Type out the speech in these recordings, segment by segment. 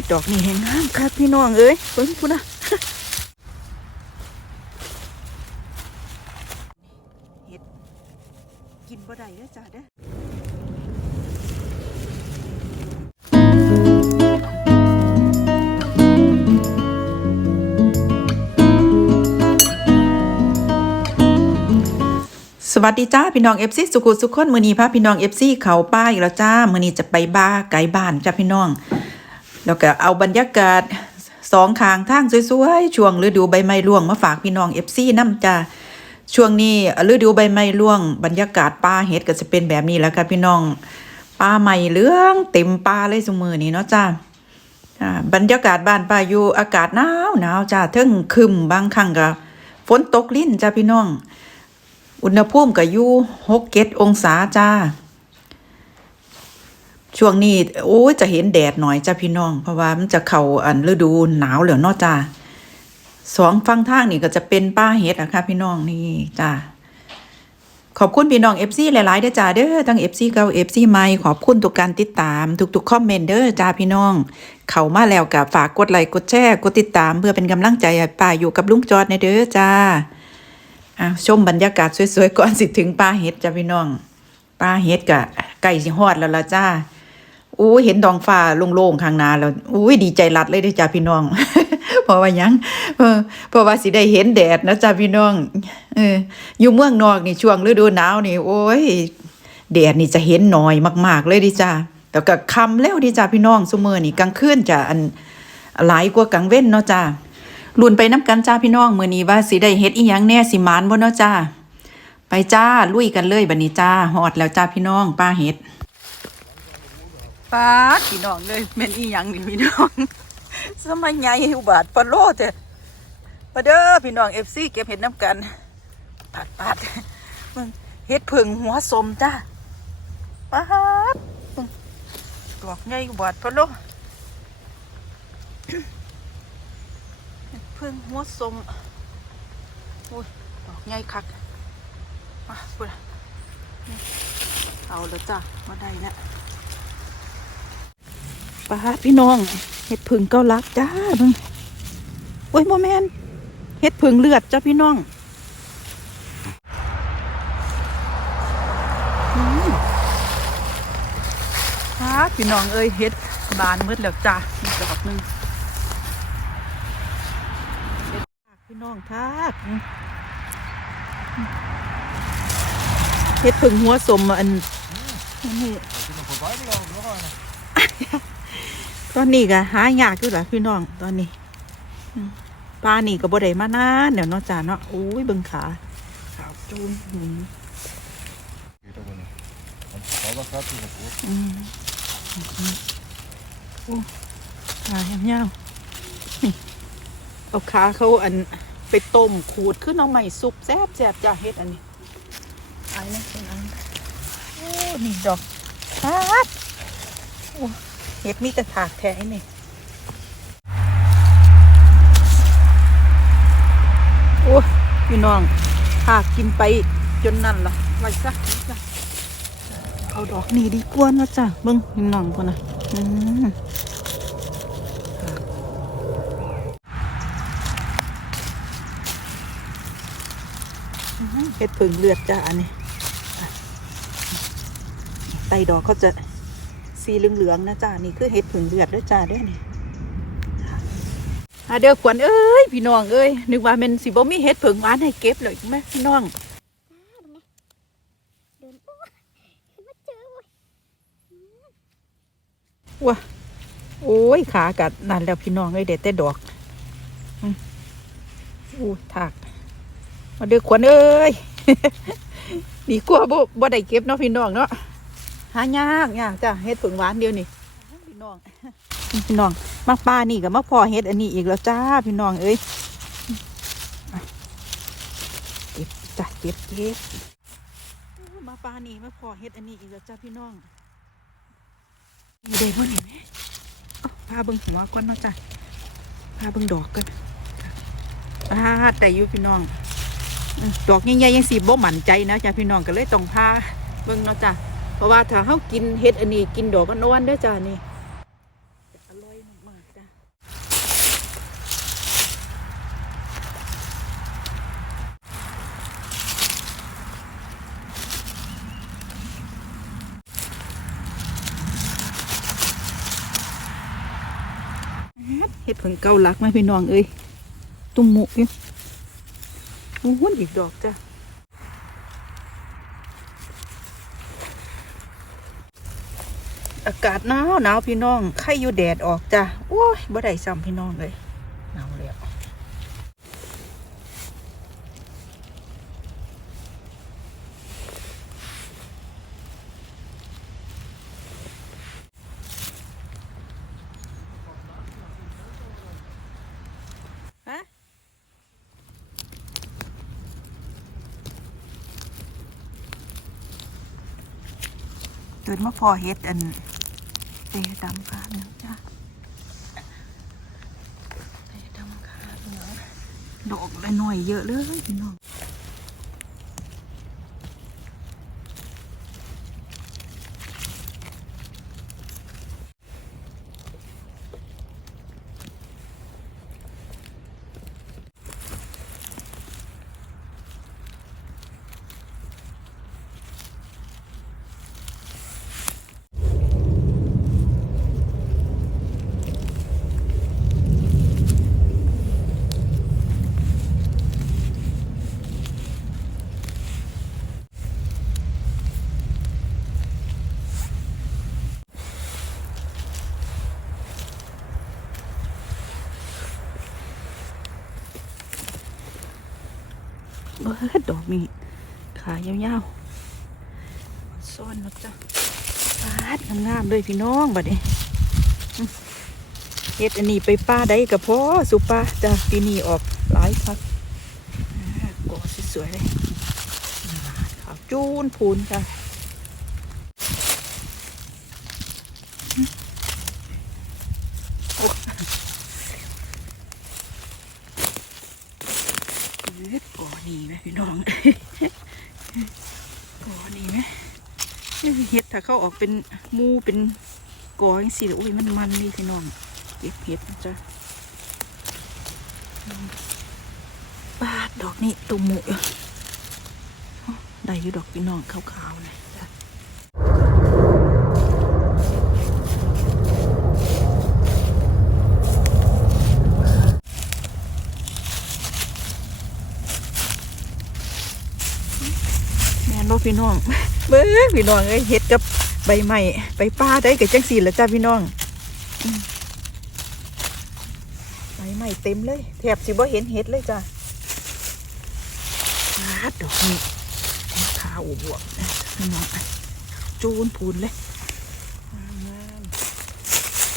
ยดอกนี่แห้งงามคักพี่น้องเอ้ยเบิ่งพุ่นะเฮ็ดกินบ่ได้เด้อจ้าเด้อสวัสดีจ้าพี่น้องเอฟซีสุขุสุขคนมือนี้พาพี่น้องเอฟซีเขาป้าอีกแล้วจ้ามือนีจะไปบ้าไกลบ้านจ้าพี่น้อง แล้วก็เอาบรรยากาศสองข้างทางสวยๆ ช่วงฤดูใบไม้ร่วงมาฝากพี่น้องเอฟซีน้ำจ้าช่วงนี้ฤดูใบไม้ร่วง บรรยากาศป่าเฮ็ดก็จะเป็นแบบนี้แหล้วค่ะพี่น้องป่าใหม่เหลืองเต็มป่าเลยสมือนี้เนาะจ้าบรรยากาศบ้านป้าอยู่อากาศหนาวหนาวจ้าเทิงคึมบางครั้งก็ฝนตกลิ้นจ้าพี่น้อง อุณหภูมิก็อยู่หกเกตองศาจ้า ช่วงนี้โอ้จะเห็นแดดหน่อยจ้าพี่น้อง เพราะว่ามันจะเข้าอันฤดูหนาวแล้วเนาจ้าสองฝั่งทางนี่ก็จะเป็นป้าเฮ็ดอะค่ะพี่น้องนี่จ้าขอบคุณพี่น้อง FC หลายๆเด้อจ้าเด้อทั้ง FC เก่า FC ใหม่ขอบคุณทุกการติดตาม ทุกๆคอมเมนต์เด้อจ้าพี่น้อง เข้ามาแล้วก็ฝากกดไลค์กดแชร์กดติดตาม เพื่อเป็นกำลังใจป้าอยู่กับลุงจอดในเด้อจ้าอะชมบรรยากาศสวยๆก่อนสิถึงป้าเฮ็ดจ้าพี่น้องป้าเฮ็ดก็ใกล้สิฮอดแล้วล่ะจ้า อู้เห็นดองฟ้าโล่งๆข้างนาแล้วอุ้ยดีใจรัดเลยเด้จ้าพี่น้อง เพราะว่ายังเออเพราะว่าสิได้เห็นแดดนะจ้าพี่น้องเอออยู่เมืองนอกนี่ช่วงฤดูหนาวนี่ โอ้ยแดดนี่จะเห็นน้อยมาก ๆ เลยดิจ้าแต่ก็คำแล้วดิจ้าพี่น้องซุมื้อนี่กลางคืนจะอันหลายกว่ากลางเว้นเนาะจ้าลุนไปน้ำกันจ้าพี่น้องมื้อนี้ว่าสิได้เฮ็ดอีหยังแน่สิมานบ่เนาะจ้าไปจ้าลุยกันเลยบัดนี้จ้าฮอดแล้วจ้าพี่น้องป้าเฮ็ด ป้าพี่น้องเลยแม่นอีหยังนี่พี่น้องสมัยใหญ่อุบาทปะโลเถอะมาเด้อพี่น้อง FC เก็บเห็ดน้ำกันปัดปัดมึงเฮ็ดผึ่งหัวสมจ้าปัดดอกใหญ่อุบาทปะโลเฮ็ดผึ่งหัวสมโอ้ยดอกใหญ่คักมาพูดอะเอาแล้วจ้ามาได้แล้ว ป้าดพี่น้องเห็ดผึ่งเกาลักจ้าเบิ่งโอ้ยโมแมนเห็ดผึ่งเลือดจ้าพี่น้องอืมฮาพี่น้องเอ้ยเห็ดบานมืดแล้วจ้ามีดอกหนึ่งเห็ดทากพี่น้องทากเห็ดผึ่งหัวสมอันนี้ ตอนนี้ก็หายากอยู่ล่ะพี่น้องตอนนี้ปลานี่ก็บ่ได้มานานเดี๋ยวเนาะจ้าเนาะโอ้ยเบิ่งขาขาวจูนหืมอืมโอ้ขาเหี่ยวๆนี่เอาขาเขาอันไปต้มขูดขึ้นเอาใหม่สุกแซ่บแซ่บจ้าเฮ็ดอันนี้อันนี้เป็นอันโอ้นี่ดอกฮัดโอ้ เฮ็ดมีแต่ถากแท้นี่โอ้พี่น้องถากกินไปจนนั่นละไว้ซะเอาดอกนี่ดีกว่านะจ้ะเบิ่งพี่น้องพุ่นน่ะอืมเห็ดผึ่งเลือดจ้ะอันนี้อะไตดอกเขาจะ สีเหลืองๆนะจ้ะนี่คือเห็ดผึ่งเลือดด้วยจ้ะเด้อนี่อะเดี๋ยวขวัญเอ้ยพี่น้องเอ้ยนึกว่ามันสิบ่มีเห็ดผึ่งหวานให้เก็บเลยไหมพี่น้องว้าว้าโอ้ยขากัดนั่นแล้วพี่น้องเอ้ยเด็ดแต่ดอกอู้ถากมาเดือขวัญเอ้ยดีกว่าบ่บ่ได้เก็บเนาะพี่น้องเนาะ หายากยากจ้ะเฮ็ดผึ่งหวานเดียวนี่พี่น้องพี่น้องมาป้านี่กับมาพอเฮ็ดอันนี้อีกแล้วจ้าพี่น้องเอ้ยเก็บจ้ะเก็บเก็บมาป้านี่มาพอเฮ็ดอันนี้อีกแล้วจ้าพี่น้องมีได้บ่นี่แม่เอ้าพาเบิ่งหัวก่อนเนาะจ้ะพาเบิ่งดอกกันพาแต่อยู่พี่น้องอืมดอกใหญ่ๆยังสีบ่หมั่นใจนะจ้ะพี่น้องก็เลยต้องพาเบิ่งเนาะจ้ะ เพราะว่าถ้าเขากินเห็ดอันนี้กินดอกกันออนเด้อจ้านี่อร่อยมากจ้ะเห็ดองเกาลักไหมพี่น้องเอ้ยตุ้มหมุกอยู่โอ้โหอีกดอกจ้ะ อากาศหนาวหนาวพี่น้องไข่อยู่แดดออกจ้ะโอ้ยบ่ได้ซ้ำพี่น้องเลยหนาวแล้วฮะเกิดมาพอเฮ็ดอัน ตะดำขาเหนือจ้ะเตะดำขาเหนือดอกละหน่อยเยอะเลยพี่น้อง เบิดดอกนี่ขายาวๆซ่อนนะจ๊ะปาดงามๆเลยพี่น้องบัดนี้อเอเฮ็ดอันนี้ไปป้าได้กับพ่อสุป้าจ้ะปีนี้ออกหลายพักอ่ากอสวยๆเลยขาวจูนพูนจ้ะ เฮ็ดก่อนี่ไหม พี่น้องก่อนี่ไหมเห็ดถ้าเข้าออกเป็นมูเป็นกอยังสิโอ้ยมันมันนี่พี่น้องเก็บเห็ดนะจ๊ะอืมปาดดอกนี่ตุ่มหมูอยู่ได้อยู่ดอกพี่น้องขาวๆเลย นบ่พี่น้องเบ้อพี่น้องเอ้ยเฮ็ดกับใบไม้ใบป้าได้กับจังสีละจ้าพี่น้องอืมใบไม้เต็มเลยแทบสิบ่เห็นเห็ดเลยจ้ะปาดดอกนี้ขาวบวบนะพี่น้องจูนพูนเลย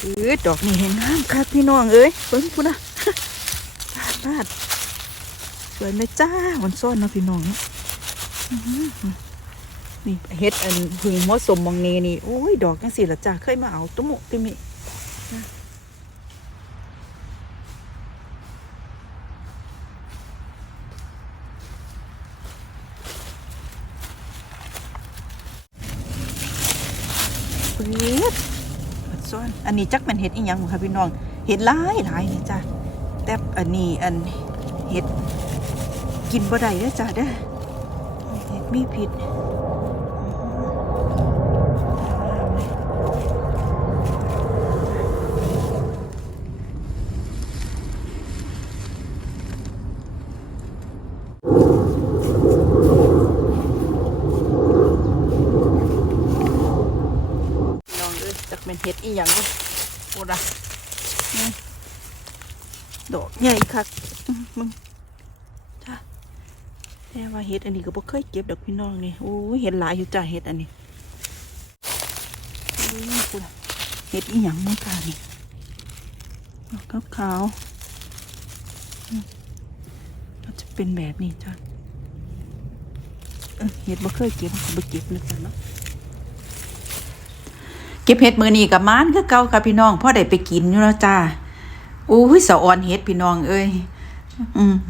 เออดอกนี้เห็นงามคักพี่น้องเอ้ยเพิ่งพูนนะปาดสวยไหมจ้ามันซ่อนเนาะพี่น้องเนาะ นี่เฮ็ดอันพึ่งหัวสมมองเนนี่โอ้ยดอกจังสิละจ้าเคยมาเอาตุ้มุติมิเฮ็ดอัดซ้อนอันนี้จักเป็นเฮ็ดอีหยังบ่คะพี่น้องเฮ็ดหลายหลายนี่จ้าแต่อันนี้อันเฮ็ดกินบ่ได้เด้อจ้าเด้อ เฮ็ดมีพิษลองเลยจากเป็นเห็ดอีหยังก็โอ้ละดอกใหญ่คักมึง แต่ว่าเห็ดอันนี้ก็บ่เคยเก็บดอกพี่น้องนี่โอ้เห็ดหลายอยู่จ้าเห็ดอันนี้เห็ดอีหยังมั้งค่ะนี่ดอกขาวมก็จะเป็นแบบนี้จ้าเอ้อเห็ดบ่เคยเก็บก็บ่เก็บเลยจ้ะเนาะเก็บเห็ดมือนี้กับมานคือเก่าค่ะพี่น้องพ่อได้ไปกินอยู่แล้วจ้าอู้ยสะออนเห็ดพี่น้องเอ้ย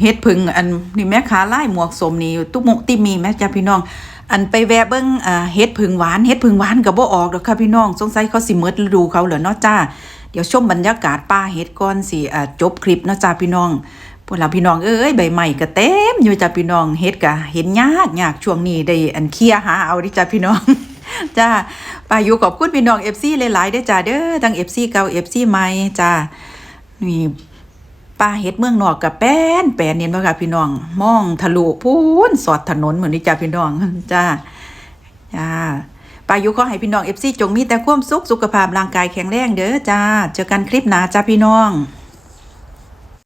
เห็ดผึ่งอันนี่แม่ค้าไล่หมวกสมนี่ตุกมุกติมีแม่จ้าพี่น้อง อันไปแวะเบิ้งเห็ดผึ่งหวานเห็ดผึ่งหวานก็บ่ออกดอกค่ะพี่น้อง สงสัยเขาสิหมดฤดูเขาเหรอเนาะจ้า เดี๋ยวชมบรรยากาศป่าเห็ดก่อนสิอ่าจบคลิปเนาะจ้าพี่น้องพวกเราพี่น้องเอ้ยใบใหม่ก็เต็มอยู่จ้าพี่น้องเห็ดก็เห็นยากยากช่วงนี้ได้อันเคลียหาเอาดิจ้าพี่น้องจ้าป้าอยู่ขอบคุณพี่น้องเอฟซีหลายๆเด้อจ้าเด้อทั้งเอฟซีเก่าเอฟซีใหม่จ้านี่ ป้าเฮ็ดเมืองนอกกับแป้นแปนเห็นบ่ค่ะพี่น้อง มองทะลุพูนสอดถนนเหมือนนี่จ้าพี่น้องจ้าจ้าป้ายุขอให้พี่น้องเอฟซีจงมีแต่ความสุขสุขภาพร่างกายแข็งแรงเด้อจ้า เจอกันคลิปหน้าจ้าพี่น้อง